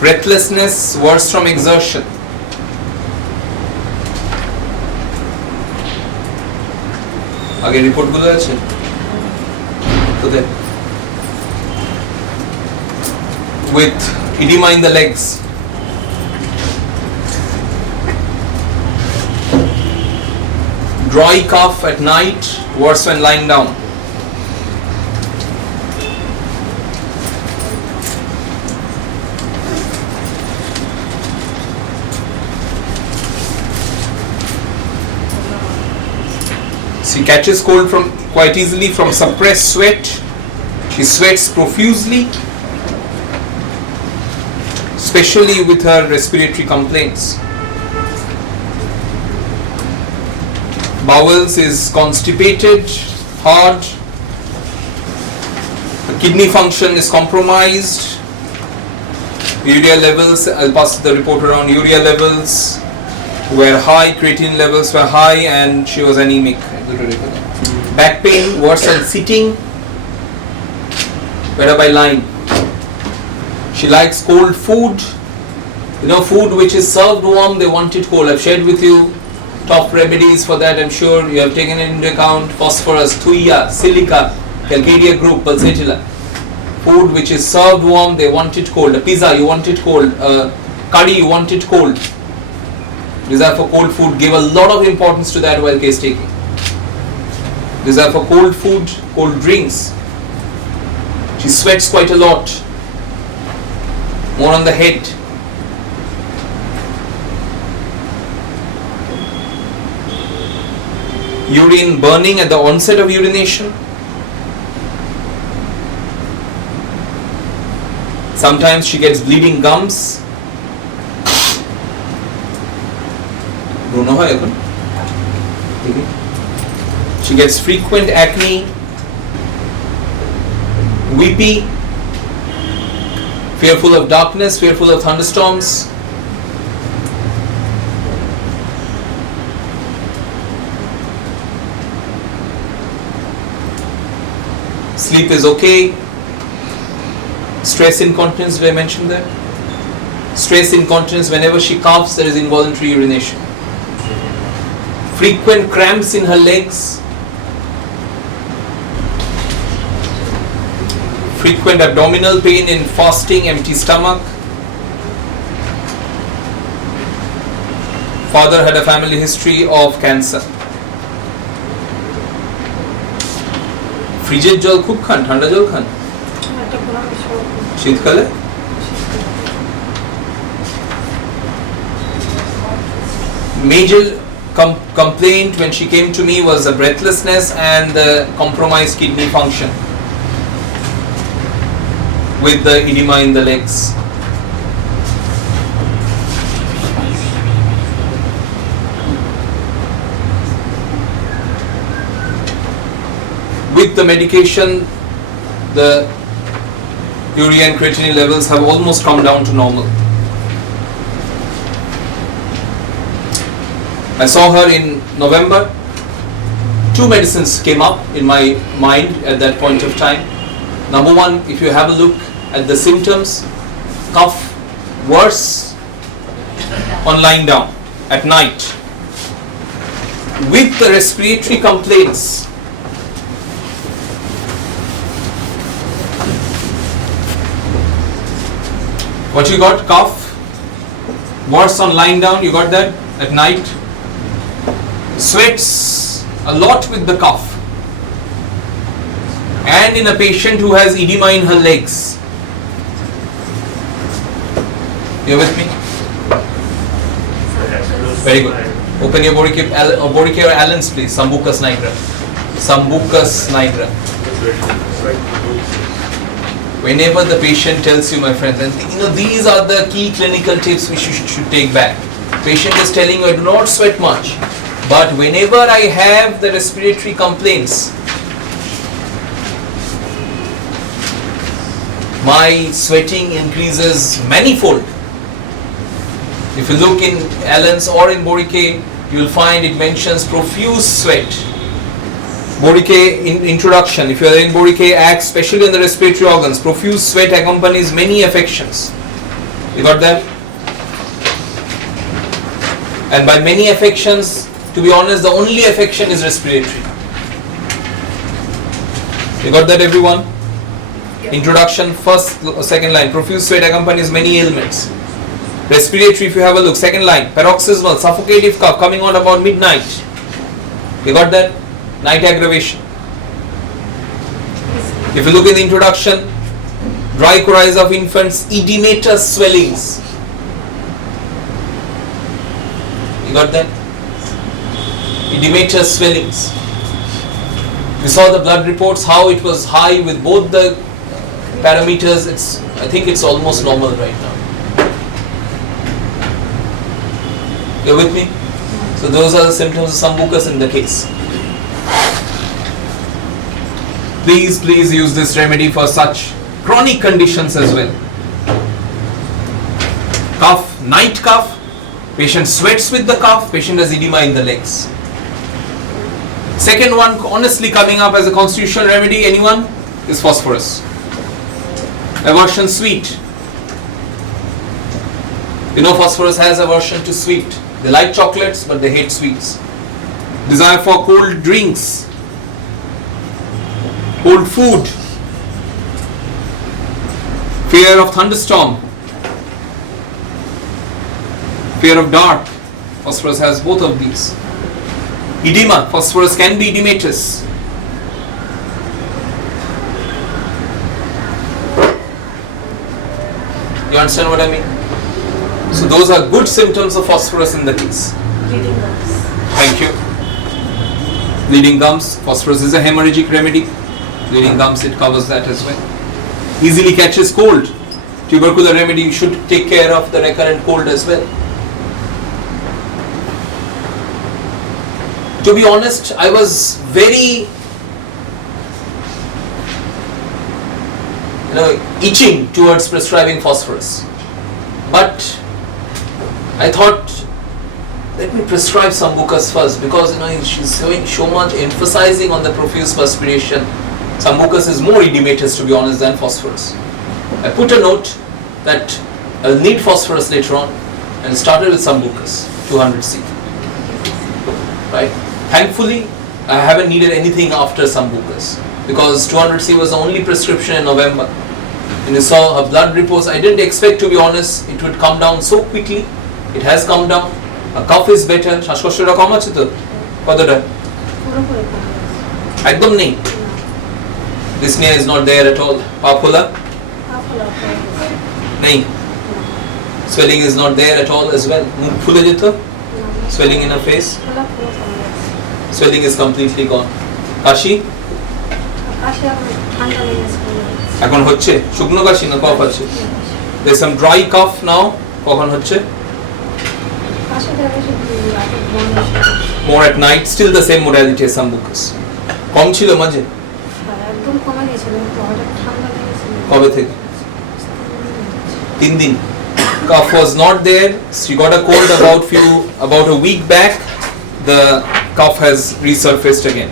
Breathlessness worse from exertion. आगे report गुलो আছে তোদের with edema in the legs. Dry cough at night, worse when lying down. She catches cold from quite easily from suppressed sweat. She sweats profusely, especially with her respiratory complaints. Bowels is constipated, hard. The kidney function is compromised. Urea levels, I'll pass the report around. Urea levels were high, creatinine levels were high, and she was anemic. Back pain worse than sitting, better by lying. She likes cold food. You know, food which is served warm, they want it cold. I've shared with you top remedies for that. I'm sure you have taken it into account. Phosphorus, thuya, silica, calcareous group, pulsatilla. Food which is served warm, they want it cold. A pizza, you want it cold. Curry, you want it cold. Desire for cold food. Give a lot of importance to that while case taking. Desire for cold food, cold drinks. She sweats quite a lot. More on the head. Urine burning at the onset of urination. Sometimes she gets bleeding gums. Don't know how happen. She gets frequent acne, weepy, fearful of darkness, fearful of thunderstorms. Sleep is okay. Stress incontinence, did I mention that? Stress incontinence, whenever she coughs, there is involuntary urination. Frequent cramps in her legs. Frequent abdominal pain in fasting, empty stomach. Father had a family history of cancer. ফ্রিজের জল খুব খান, ঠান্ডা জল খান শীতকালে? Major complaint when she came to me was the breathlessness and the compromised kidney function with the edema in the legs. With the medication, the urea and creatinine levels have almost come down to normal. I saw her in November. 2 medicines came up in my mind at that point of time. Number one, if you have a look at the symptoms, cough worse on lying down at night. With the respiratory complaints, what you got? Cough worse on lying down, you got that at night. Sweats a lot with the cough, and in a patient who has edema in her legs. You with me? Very good. Open your Borica or Allen's, please. Sambucus Nigra. Sambucus Nigra. Whenever the patient tells you, my friends, and you know, these are the key clinical tips which you should take back. Patient is telling you, I do not sweat much, but whenever I have the respiratory complaints, my sweating increases manifold. If you look in Allen's or in Borica, you will find it mentions profuse sweat. Borica in introduction, if you are in Borica, acts especially on the respiratory organs. Profuse sweat accompanies many affections. You got that? And by many affections, to be honest, the only affection is respiratory. You got that, everyone? Introduction, first, second line. Profuse sweat accompanies many ailments. Respiratory, if you have a look, second line. Paroxysmal, suffocative cough coming on about midnight. You got that? Night aggravation. If you look in the introduction, dry coryza of infants, edematous swellings. You got that? Edematous swellings. We saw the blood reports, how it was high with both the parameters. I think it's almost normal right now. You're with me? So those are the symptoms of Sambucus in the case. Please use this remedy for such chronic conditions as well. Cough, night cough. Patient sweats with the cough. Patient has edema in the legs. Second one, honestly coming up as a constitutional remedy, anyone? Is phosphorus. Aversion sweet. You know phosphorus has aversion to sweet. They like chocolates but they hate sweets. Desire for cold drinks. Cold food. Fear of thunderstorm. Fear of dark. Phosphorus has both of these. Edema. Phosphorus can be edematous. You understand what I mean? So those are good symptoms of phosphorus in the case. Bleeding gums. Thank you. Bleeding gums. Phosphorus is a hemorrhagic remedy. Bleeding gums, it covers that as well. Easily catches cold. Tubercular remedy, you should take care of the recurrent cold as well. To be honest, I was very itching towards prescribing phosphorus. But I thought, let me prescribe Sambucus first, because she's showing so much emphasizing on the profuse perspiration. Sambucus is more edematous, to be honest, than phosphorus. I put a note that I'll need phosphorus later on and started with Sambucus 200C. Right? Thankfully, I haven't needed anything after Sambucus because 200C was the only prescription in November. And you saw her blood reports. I didn't expect, to be honest, it would come down so quickly. It has come down. Her cough is better. শ্বাসকষ্টটা কম আছে তো কতটা একদম নেই dyspnea is not there at all পা ফোলা নেই swelling is not there at all as well মুখ ফুলে যেত swelling in her face swelling is completely gone কাশি এখন হচ্ছে শুকনো কাশি না কফ আছে there is some dry cough now কখন হচ্ছে more at night still the same modality as Sambucus কম ছিল মাঝে একদম কমে গিয়েছিল তো হঠাৎ ঠান্ডা লেগেছিল কবে থেকে 3 দিন cough was not there she got a cold about a week back the cough has resurfaced again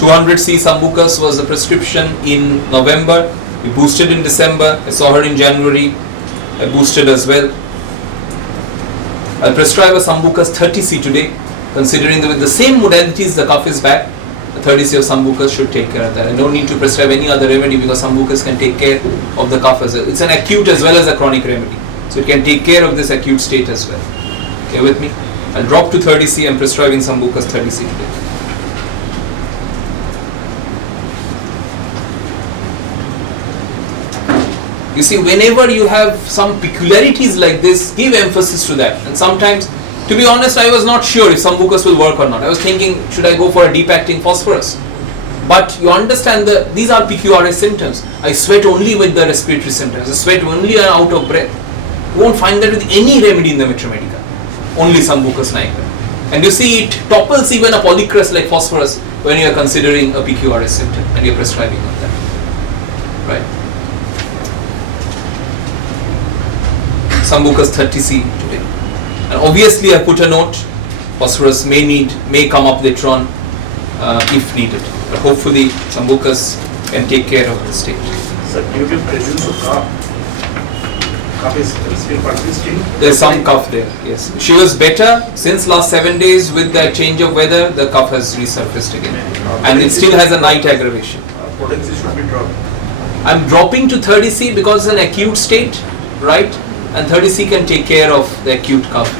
.200C Sambucus was the prescription in November. We boosted in December. I saw her in January. I boosted as well. I'll prescribe a Sambucus 30C today, considering that with the same modalities the cough is back. The 30C of Sambucus should take care of that. I don't need to prescribe any other remedy because Sambucus can take care of the cough as well. It's an acute as well as a chronic remedy. So it can take care of this acute state as well. Okay with me? I'll drop to 30C. I'm prescribing Sambucus 30C today. You see, whenever you have some peculiarities like this, give emphasis to that. And sometimes, to be honest, I was not sure if Sambucus will work or not. I was thinking, should I go for a deep acting phosphorus? But you understand that these are PQRS symptoms. I sweat only with the respiratory symptoms. I sweat only out of breath. You won't find that with any remedy in the Medica. Only Sambucus Nigra. And you see, it topples even a polycrest like phosphorus when you are considering a PQRS symptom and you are prescribing on that. Right? Sambucus 30C today. And obviously I put a note phosphorus may come up later on if needed. But hopefully Sambucus can take care of the state. Sir, due to presence of cough is still persisting. There's some cough there, yes. She was better since last 7 days. With the change of weather, the cough has resurfaced again. And it still has a night aggravation. Potency should be dropped. I'm dropping to 30C because it's an acute state, right? And 30C can take care of the acute cough.